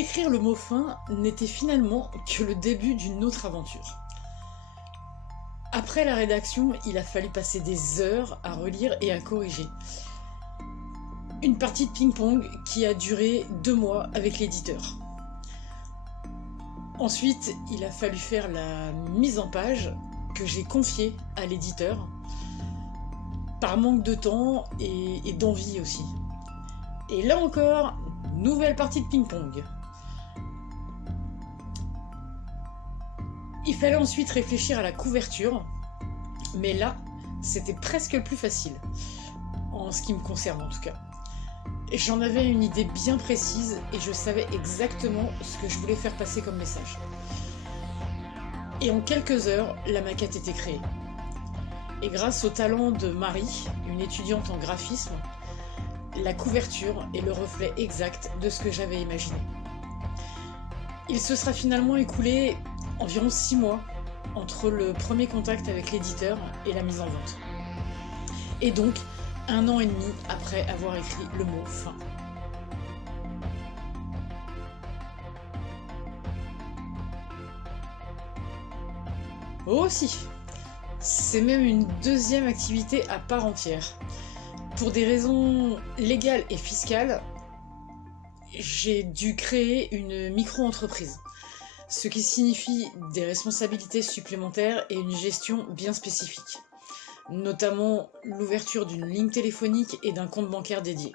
Écrire le mot fin n'était finalement que le début d'une autre aventure. Après la rédaction, il a fallu passer des heures à relire et à corriger. Une partie de ping-pong qui a duré 2 mois avec l'éditeur. Ensuite, il a fallu faire la mise en page que j'ai confiée à l'éditeur, par manque de temps et d'envie aussi. Et là encore, nouvelle partie de ping-pong. Il fallait ensuite réfléchir à la couverture, mais là, c'était presque le plus facile, en ce qui me concerne en tout cas. J'en avais une idée bien précise et je savais exactement ce que je voulais faire passer comme message. Et en quelques heures, la maquette était créée. Et grâce au talent de Marie, une étudiante en graphisme, la couverture est le reflet exact de ce que j'avais imaginé. Il se sera finalement écoulé environ 6 mois entre le premier contact avec l'éditeur et la mise en vente. Et donc, 1 an et demi après avoir écrit le mot fin. Oh si, c'est même une deuxième activité à part entière. Pour des raisons légales et fiscales, j'ai dû créer une micro-entreprise, ce qui signifie des responsabilités supplémentaires et une gestion bien spécifique, notamment l'ouverture d'une ligne téléphonique et d'un compte bancaire dédié,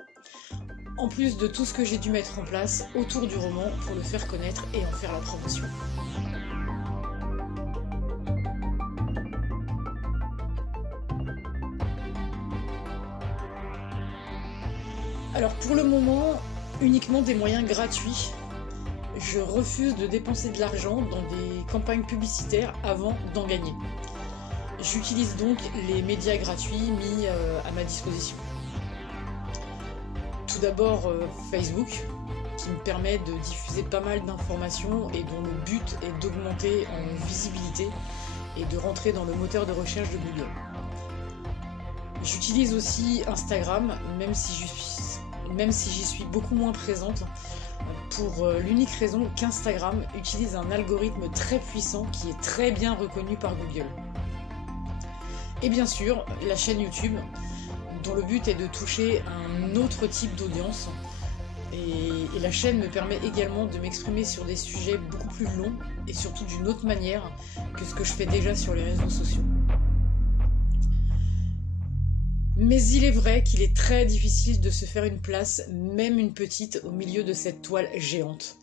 en plus de tout ce que j'ai dû mettre en place autour du roman pour le faire connaître et en faire la promotion. Alors pour le moment, uniquement des moyens gratuits. Je refuse de dépenser de l'argent dans des campagnes publicitaires avant d'en gagner. J'utilise donc les médias gratuits mis à ma disposition. Tout d'abord Facebook, qui me permet de diffuser pas mal d'informations et dont le but est d'augmenter en visibilité et de rentrer dans le moteur de recherche de Google. J'utilise aussi Instagram, même si j'y suis beaucoup moins présente, pour l'unique raison qu'Instagram utilise un algorithme très puissant qui est très bien reconnu par Google. Et bien sûr, la chaîne YouTube, dont le but est de toucher un autre type d'audience. Et la chaîne me permet également de m'exprimer sur des sujets beaucoup plus longs et surtout d'une autre manière que ce que je fais déjà sur les réseaux sociaux. Mais il est vrai qu'il est très difficile de se faire une place, même une petite, au milieu de cette toile géante.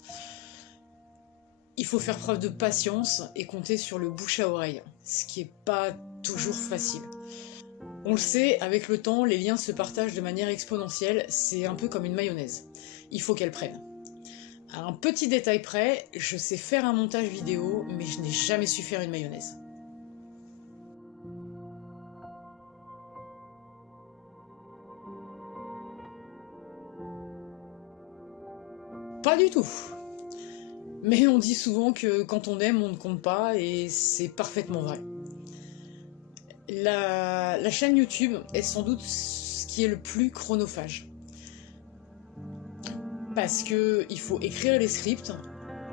Il faut faire preuve de patience et compter sur le bouche à oreille, ce qui n'est pas toujours facile. On le sait, avec le temps, les liens se partagent de manière exponentielle, c'est un peu comme une mayonnaise. Il faut qu'elle prenne. À un petit détail près, je sais faire un montage vidéo, mais je n'ai jamais su faire une mayonnaise. Pas du tout. Mais on dit souvent que quand on aime, on ne compte pas, et c'est parfaitement vrai. La chaîne YouTube est sans doute ce qui est le plus chronophage. Parce qu'il faut écrire les scripts,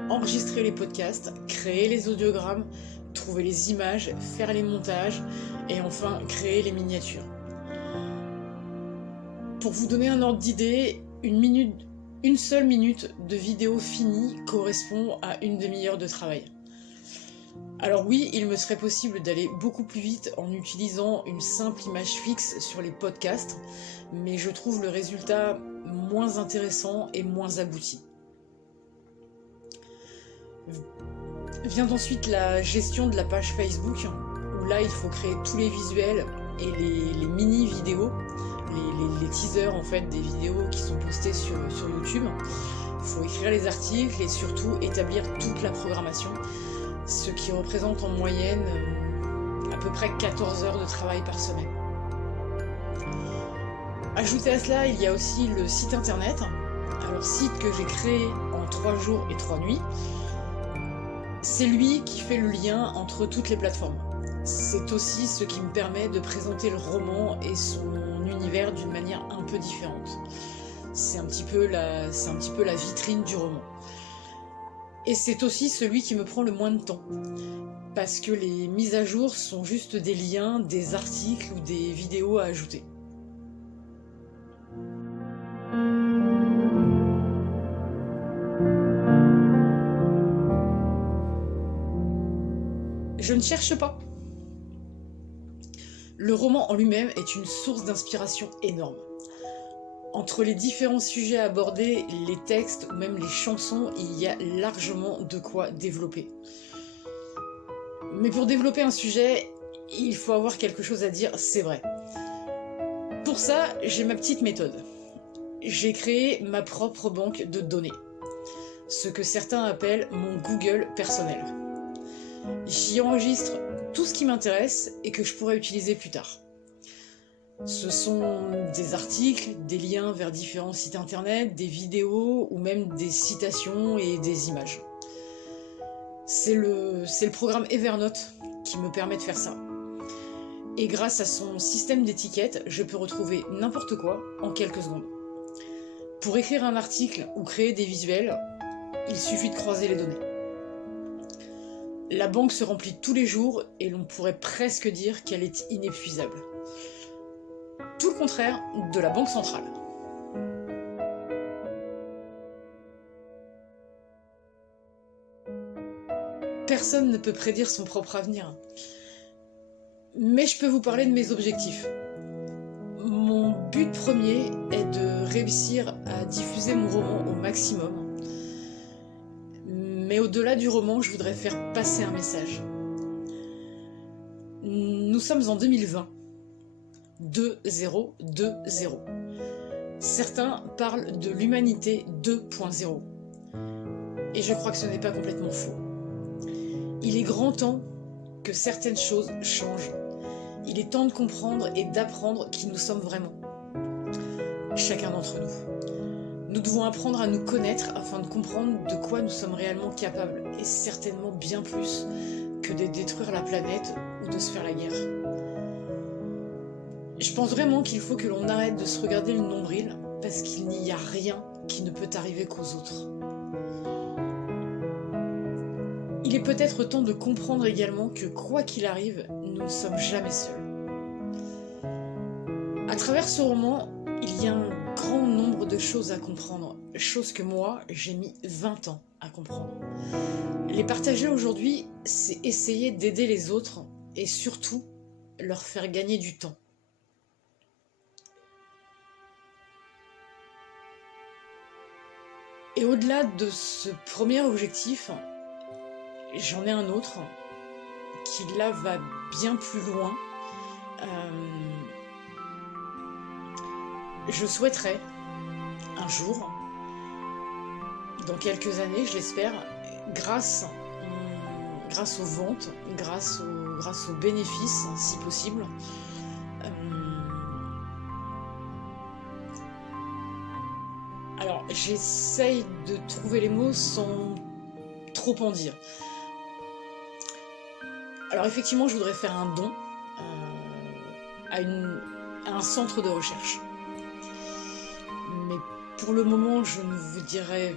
enregistrer les podcasts, créer les audiogrammes, trouver les images, faire les montages, et enfin créer les miniatures. Pour vous donner un ordre d'idée, une seule minute de vidéo finie correspond à 1 demi-heure de travail. Alors oui, il me serait possible d'aller beaucoup plus vite en utilisant une simple image fixe sur les podcasts, mais je trouve le résultat moins intéressant et moins abouti. Vient ensuite la gestion de la page Facebook, où là il faut créer tous les visuels et les mini-vidéos, les teasers en fait des vidéos qui sont postées sur YouTube. Il faut écrire les articles et surtout établir toute la programmation, ce qui représente en moyenne à peu près 14 heures de travail par semaine. Ajouté à cela, il y a aussi le site internet, alors site que j'ai créé en 3 jours et 3 nuits. C'est lui qui fait le lien entre toutes les plateformes. C'est aussi ce qui me permet de présenter le roman et son univers d'une manière un peu différente. C'est un petit peu la vitrine du roman. Et c'est aussi celui qui me prend le moins de temps. Parce que les mises à jour sont juste des liens, des articles ou des vidéos à ajouter. Je ne cherche pas. Le roman en lui-même est une source d'inspiration énorme. Entre les différents sujets abordés, les textes ou même les chansons, il y a largement de quoi développer. Mais pour développer un sujet, il faut avoir quelque chose à dire, c'est vrai. Pour ça, j'ai ma petite méthode. J'ai créé ma propre banque de données. Ce que certains appellent mon Google personnel. J'y enregistre tout ce qui m'intéresse et que je pourrais utiliser plus tard. Ce sont des articles, des liens vers différents sites internet, des vidéos ou même des citations et des images. C'est le programme Evernote qui me permet de faire ça. Et grâce à son système d'étiquettes, je peux retrouver n'importe quoi en quelques secondes. Pour écrire un article ou créer des visuels, il suffit de croiser les données. La banque se remplit tous les jours et l'on pourrait presque dire qu'elle est inépuisable. Tout le contraire de la banque centrale. Personne ne peut prédire son propre avenir. Mais je peux vous parler de mes objectifs. Mon but premier est de réussir à diffuser mon roman au maximum. Mais au-delà du roman, je voudrais faire passer un message. Nous sommes en 2020. 2020. Certains parlent de l'humanité 2.0. Et je crois que ce n'est pas complètement faux. Il est grand temps que certaines choses changent. Il est temps de comprendre et d'apprendre qui nous sommes vraiment. Chacun d'entre nous. Nous devons apprendre à nous connaître afin de comprendre de quoi nous sommes réellement capables, et certainement bien plus que de détruire la planète ou de se faire la guerre. Je pense vraiment qu'il faut que l'on arrête de se regarder le nombril, parce qu'il n'y a rien qui ne peut arriver qu'aux autres. Il est peut-être temps de comprendre également que quoi qu'il arrive, nous ne sommes jamais seuls. À travers ce roman, il y a un grand nombre de choses à comprendre, choses que moi, j'ai mis 20 ans à comprendre. Les partager aujourd'hui, c'est essayer d'aider les autres et surtout leur faire gagner du temps. Et au-delà de ce premier objectif, j'en ai un autre qui là va bien plus loin. Je souhaiterais un jour, dans quelques années je l'espère, grâce aux ventes, grâce aux bénéfices si possible, alors j'essaye de trouver les mots sans trop en dire. Alors effectivement, je voudrais faire un don à un centre de recherche. Mais pour le moment, je ne vous dirai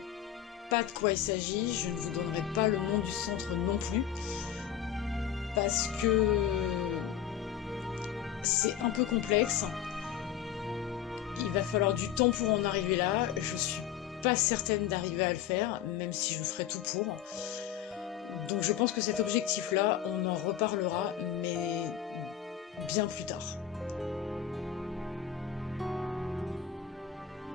pas de quoi il s'agit, je ne vous donnerai pas le nom du centre non plus, parce que c'est un peu complexe. Il va falloir du temps pour en arriver là. Je suis pas certaine d'arriver à le faire, même si je ferai tout pour. Donc je pense que cet objectif-là, on en reparlera, mais bien plus tard.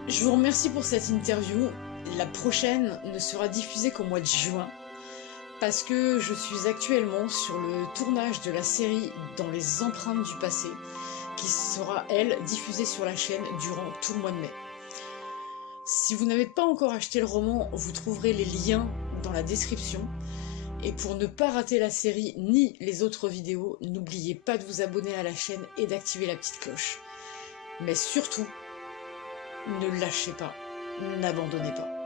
Je vous remercie pour cette interview. La prochaine ne sera diffusée qu'au mois de juin, parce que je suis actuellement sur le tournage de la série Dans les empreintes du passé, qui sera, elle, diffusée sur la chaîne durant tout le mois de mai. Si vous n'avez pas encore acheté le roman, vous trouverez les liens dans la description. Et pour ne pas rater la série ni les autres vidéos, n'oubliez pas de vous abonner à la chaîne et d'activer la petite cloche. Mais surtout, ne lâchez pas, n'abandonnez pas.